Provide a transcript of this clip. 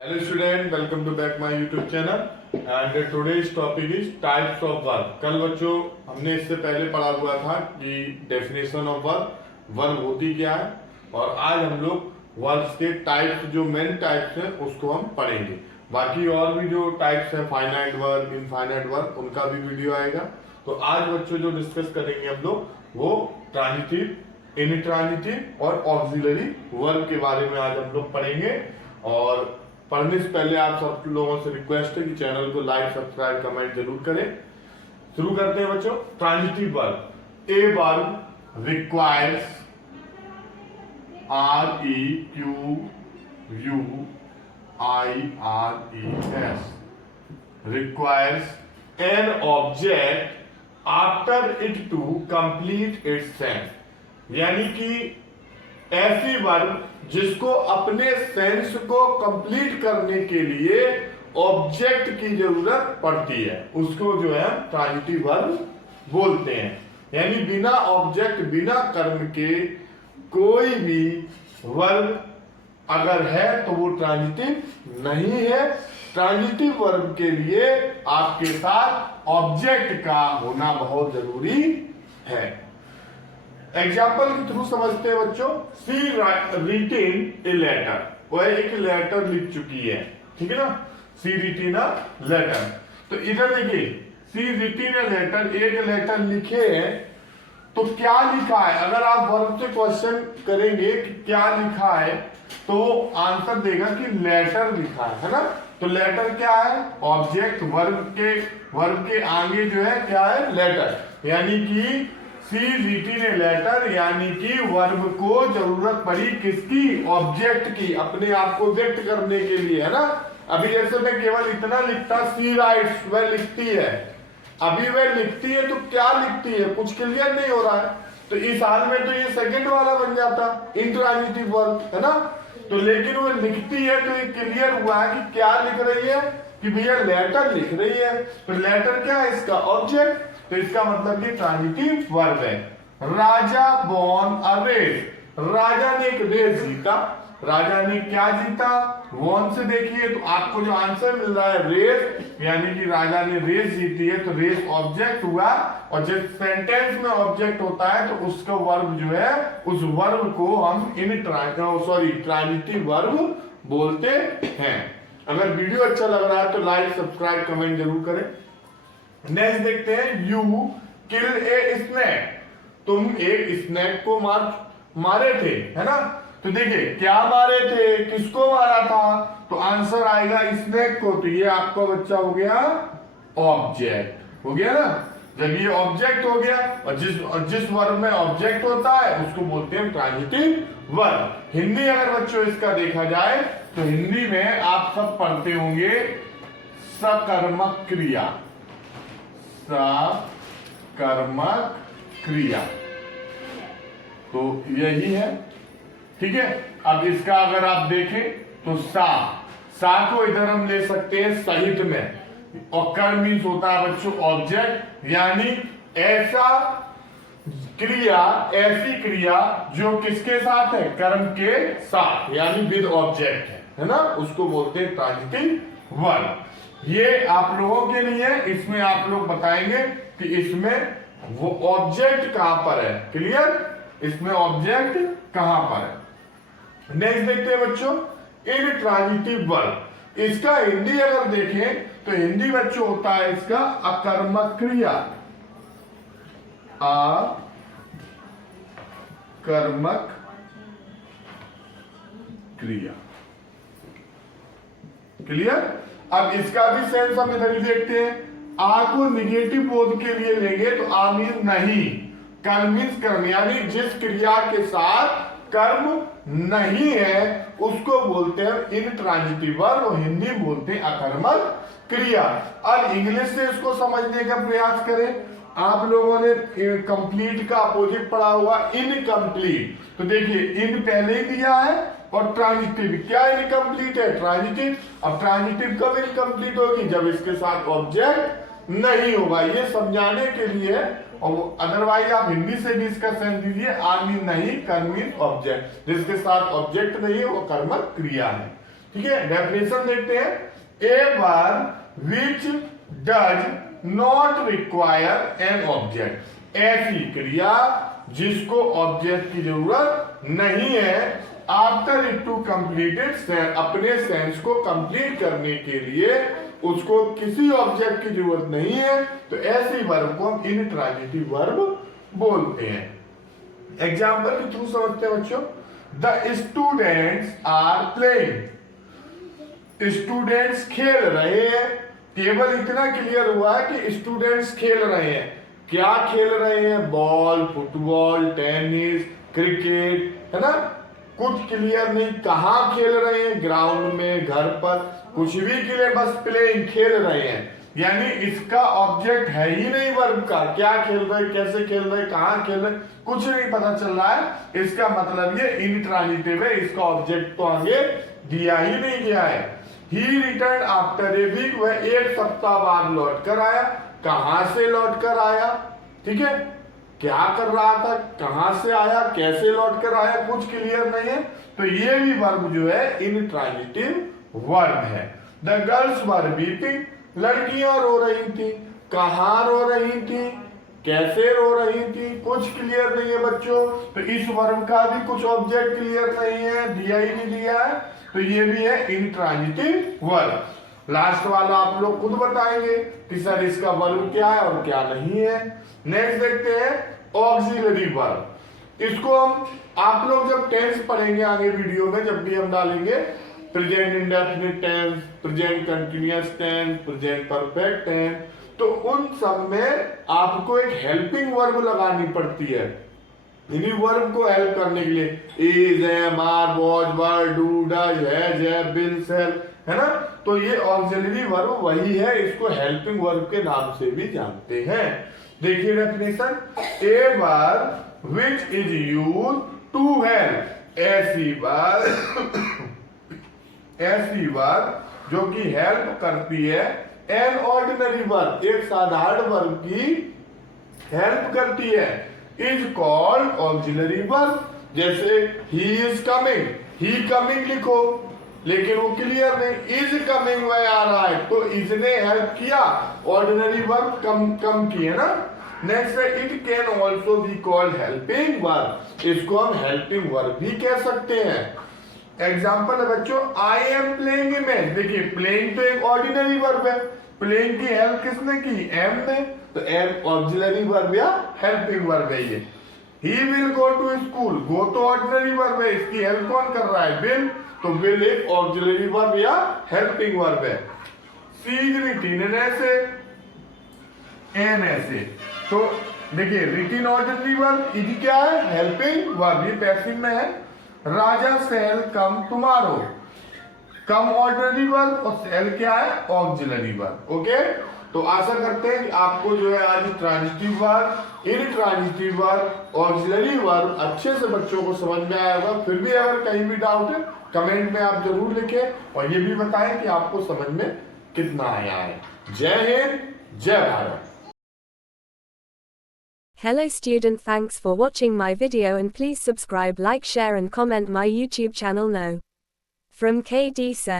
Hello student, welcome to back my YouTube channel and today's topic is types of verb। कल बच्चों हमने इससे पहले पढ़ा हुआ था कि डेफिनेशन ऑफ वर्ब, वर्ब होती क्या है, और आज हम लोग वर्ब्स के टाइप्स, जो मेन टाइप्स हैं उसको हम पढ़ेंगे। बाकी और भी जो टाइप्स हैं, फाइनाइट वर्ब, इनफाइनाइट वर्ब, उनका भी वीडियो आएगा। तो आज बच्चों जो डिस्कस करेंगे हम लोग वो ट्रांजिटिव, इनट्रांजिटिव और ऑक्सिलरी वर्ब के बारे में आज हम लोग पढ़ेंगे। और पढ़ने से पहले आप सब लोगों से रिक्वेस्ट है कि चैनल को लाइक, सब्सक्राइब, कमेंट जरूर करें। शुरू करते हैं बच्चों। Transitive verb, a verb requires, REQUIRES, requires an object after it to complete its sense। यानी कि ऐसी वर्ब जिसको अपने सेंस को कंप्लीट करने के लिए ऑब्जेक्ट की जरूरत पड़ती है, उसको जो है ट्रांजिटिव वर्ब बोलते हैं। यानी बिना ऑब्जेक्ट, बिना कर्म के कोई भी वर्ब अगर है तो वो ट्रांजिटिव नहीं है। ट्रांजिटिव वर्ब के लिए आपके साथ ऑब्जेक्ट का होना बहुत जरूरी है। एग्जाम्पल के थ्रू समझते हैं बच्चों। सी रिटेन ए लेटर, वह एक लेटर लिख चुकी है, ठीक है ना। सी रिटेन अ लेटर, तो इधर देखिए सी रिटेन ए लेटर, एक लेटर लिखे है, तो क्या लिखा है। अगर आप वर्ब से क्वेश्चन करेंगे कि क्या लिखा है, तो आंसर देगा कि लेटर लिखा है ना। तो लेटर क्या है, ऑब्जेक्ट। वर्ब के आगे जो है क्या है, लेटर। यानी कि सी रिटेन ए लेटर, यानी कि वर्ब को जरूरत पड़ी किसकी, ऑब्जेक्ट की, अपने आप को व्यक्त करने के लिए, है ना। अभी जैसे मैं केवल इतना लिखता, सी राइट्स, वह लिखती है। अभी वह लिखती है तो क्या लिखती है, कुछ क्लियर नहीं हो रहा है, तो इस हाल में तो ये सेकंड वाला बन जाता, इंट्रांजिटिव वर्ब, है ना। तो लेकिन वह लिखती है तो ये क्लियर हुआ है कि क्या लिख रही है, कि भैया लेटर लिख रही है। तो लेटर क्या है, इसका ऑब्जेक्ट। तो इसका मतलब ये ट्रांजिटिव वर्ब है। राजा बॉर्न अ रेस, राजा ने एक रेस जीता। राजा ने क्या जीता, वॉन से देखिए तो आपको जो आंसर मिल रहा है रेस, यानी कि राजा ने रेस जीती है, तो रेस ऑब्जेक्ट हुआ। और जब सेंटेंस में ऑब्जेक्ट होता है तो उसका वर्ब जो है, उस वर्ब को हम ट्रांजिटिव वर्ब बोलते हैं। अगर वीडियो अच्छा लग रहा है तो लाइक, सब्सक्राइब, कमेंट जरूर करें। नेक्स्ट देखते हैं। यू किल ए स्नेक, तुम एक स्नेक को मारे थे, है ना। तो देखिए क्या मारे थे, किसको मारा था, तो आंसर आएगा स्नेक को। तो ये आपका बच्चा हो गया ऑब्जेक्ट, हो गया ना। जब ये ऑब्जेक्ट हो गया, और जिस वर्ब में ऑब्जेक्ट होता है उसको बोलते हैं ट्रांजिटिव वर्ब। हिंदी अगर बच्चों इसका देखा जाए तो हिंदी में आप सब पढ़ते होंगे सकर्मक क्रिया, सकर्मक क्रिया, तो यही है, ठीक है। अब इसका अगर आप देखें तो सा को इधर हम ले सकते हैं साहित्य में, और कर मीन्स होता है बच्चों ऑब्जेक्ट। यानी ऐसा क्रिया, ऐसी क्रिया जो किसके साथ है, कर्म के साथ, यानी विद ऑब्जेक्ट है ना, उसको बोलते हैं ट्रांजिटिव वर्ब। ये आप लोगों के लिए, इसमें आप लोग बताएंगे कि इसमें वो ऑब्जेक्ट कहां पर है, क्लियर, इसमें ऑब्जेक्ट कहां पर है। नेक्स्ट देखते हैं बच्चों इनट्रांजिटिव वर्ब। इसका हिंदी अगर देखें तो हिंदी बच्चों होता है इसका अकर्मक क्रिया, अकर्मक क्रिया, क्लियर। अब इसका भी सेंस हम इधर ही देखते हैं। आ को निगेटिव बोध के लिए लेंगे तो आ मीन्स नहीं, कर्म मीन्स कर्म, यानी जिस क्रिया के साथ कर्म नहीं है उसको बोलते हैं इनट्रांजिटिव वर्ब, और हिंदी बोलते हैं अकर्मक क्रिया। अब इंग्लिश से इसको समझने का प्रयास करें। आप लोगों ने कंप्लीट का अपोजिट पढ़ा हुआ इनकम्प्लीट, तो देखिए इन पहले ही दिया है, और ट्रांजिटिव क्या इनकम्प्लीट है, ट्रांजिटिव। अब ट्रांजिटिव कब इनकम्प्लीट होगी, जब इसके साथ ऑब्जेक्ट नहीं होगा, ये समझाने के लिए। और अदरवाइज आप हिंदी से भी इसका सेंस दीजिए, आ मीन नहीं, कर्म मीन ऑब्जेक्ट, जिसके साथ ऑब्जेक्ट नहीं है वो कर्मक क्रिया है। ठीक है, डेफिनेशन देखते हैं। ए verb which does not require an object, ऐसी क्रिया जिसको ऑब्जेक्ट की जरूरत नहीं है, आफ्टर इट टू कंप्लीटेड, अपने सेंस को कंप्लीट करने के लिए उसको किसी ऑब्जेक्ट की जरूरत नहीं है, तो ऐसी वर्ब को हम इंट्रांजिटिव वर्ब बोलते हैं। एग्जाम्पल के थ्रू समझते हैं बच्चों। The students are playing, students खेल रहे हैं, केवल इतना क्लियर हुआ है कि स्टूडेंट्स खेल रहे हैं। क्या खेल रहे हैं? बॉल, फुटबॉल, टेनिस, क्रिकेट, है ना। कुछ क्लियर नहीं, कहाँ खेल रहे हैं, ग्राउंड में, घर पर, कुछ भी क्लियर, बस प्लेइंग, खेल रहे हैं। यानी इसका ऑब्जेक्ट है ही नहीं वर्ब का, क्या खेल रहे, कैसे खेल रहे, कहाँ खेल रहे, कुछ नहीं पता चल रहा है। इसका मतलब ये इंट्रांजिटिव है, इसका ऑब्जेक्ट तो आगे दिया ही नहीं गया है। ही रिटर्न आफ्टर ए वीक, वह एक सप्ताह बाद लौट कर आया। कहां से लौट कर आया, ठीक है, क्या कर रहा था, कहां से आया, कैसे लौट कर आया, कुछ क्लियर नहीं है, तो ये भी वर्ब जो है इंट्रांजिटिव वर्ब है। द गर्ल्स वर वीपिंग, लड़कियां रो रही थी। कहां रो रही थी, कैसे रो रही थी, कुछ क्लियर नहीं है बच्चों, तो इस वर्ब का भी कुछ ऑब्जेक्ट क्लियर नहीं है, दिया ही नहीं दिया है, तो ये भी है इंट्रांजिटिव वर्ब। लास्ट वाला आप लोग खुद बताएंगे कि सर इसका वर्ब क्या है और क्या नहीं है। नेक्स्ट देखते हैं ऑक्सिलरी वर्ब। इसको हम आप लोग जब टेंस पढ़ेंगे आगे वीडियो में, जब भी हम डालेंगे present indefinite tense, present continuous tense, present perfect tense, तो उन सब में आपको एक हेल्पिंग वर्ब लगानी पड़ती है। इन्हीं वर्ब को हेल्प करने के लिए is, am, are, was, were, do, does, has, have, been, shall, है ना। तो ये ऑक्सिलरी वर्ब वही है, इसको हेल्पिंग वर्ब के नाम से भी जानते हैं। देखिए definition, a verb which is used to help, ऐसी वर्ब जो कि हेल्प करती है एन ऑर्डिनरी वर्ब, एक साधारण वर्ब की हेल्प करती है, इज कॉल्ड ऑक्सिलरी वर्ब। जैसे he is coming, he coming लिखो, लेकिन वो क्लियर नहीं, इज कमिंग वह आ रहा है, तो इज ने हेल्प किया, ऑर्डिनरी वर्ब कम की है ना। नेक्स्ट है it can also be called helping verb, इसको हम हेल्पिंग वर्ब भी कह सकते हैं। एग्जाम्पल है बच्चों, I am playing a match. देखिए प्लेइंग तो एक ऑर्डिनरी वर्ब है, प्लेइंग की हेल्प किसने की, एम ने, तो एम ऑक्सिलरी वर्ब या हेल्पिंग वर्ब है ये। He will go to school, go तो ऑर्डिनरी वर्ब है, इसकी हेल्प कौन कर रहा है, विल, तो विल एक ऑक्सिलरी वर्ब या हेल्पिंग वर्ब है। सी इज रिटन एन ऐसे, एन ऐसे, तो देखिए रिटन ऑर्डिनरी वर्ब, इज क्या है, हेल्पिंग वर्ब, ये पैसिव में है। राजा सेल कम टुमारो, कम ऑर्डिनरी वर्ब और सेल क्या है, ऑक्सिलरी वर्ब। ओके, तो आशा करते हैं कि आपको जो है आज transitive verb, intransitive verb, auxiliary verb अच्छे से बच्चों को समझ में आया होगा। फिर भी अगर कहीं भी डाउट है कमेंट में आप जरूर लिखें और ये भी बताएं कि आपको समझ में कितना आया है। जय हिंद, जय Bharat. Hello student, thanks for watching my video and please subscribe, like, share and comment my YouTube channel now. From KD Sir.